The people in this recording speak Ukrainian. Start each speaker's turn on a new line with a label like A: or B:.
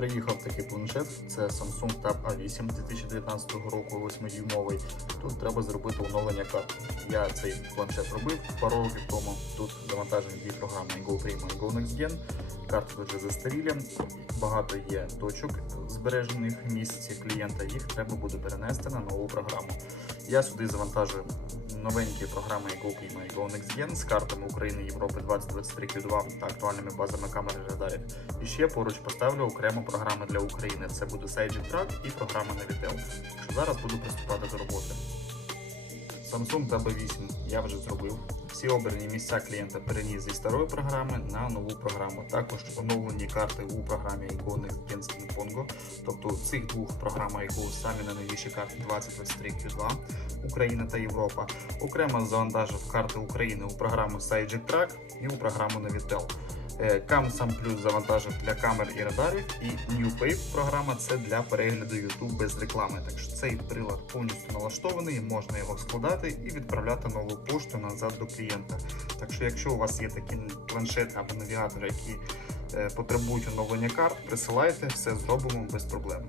A: Приїхав такий планшет, це Samsung Tab A8 2019 року, 8-дюймовий. Тут треба зробити оновлення карти. Я цей планшет робив пару років тому. Тут завантажені дві програми Go Primo і Go. Карти дуже застарілі, багато є точок збережених в місці клієнта. Їх треба буде перенести на нову програму. Я сюди завантажую новенькі програми Go Primo і Go Next Gen з картами України Європи 2023 Q2 та актуальними базами камер радарів. І ще поруч поставлю окрему програму для України. Це буде Sage Track і програма Navitel. Що зараз буду приступати до роботи. Samsung TB8 я вже зробив. Всі обрані місця клієнта переніс зі старої програми на нову програму. Також оновлені карти у програмі Iconex Genskin Pongo. Тобто цих двох програмах ICO самі найновіші карти 2023 Q2 Україна та Європа. Окремо завантажив карти України у програму Sage Track і у програму Navitel. CamSam Plus завантажив для камер і радарів, і NewPave програма це для перегляду YouTube без реклами. Так що цей прилад повністю налаштований, можна його складати і відправляти нову пошту назад до клієнта. Так що, якщо у вас є такі планшети або навігатори, які е, потребують оновлення карт, присилайте, все зробимо без проблем.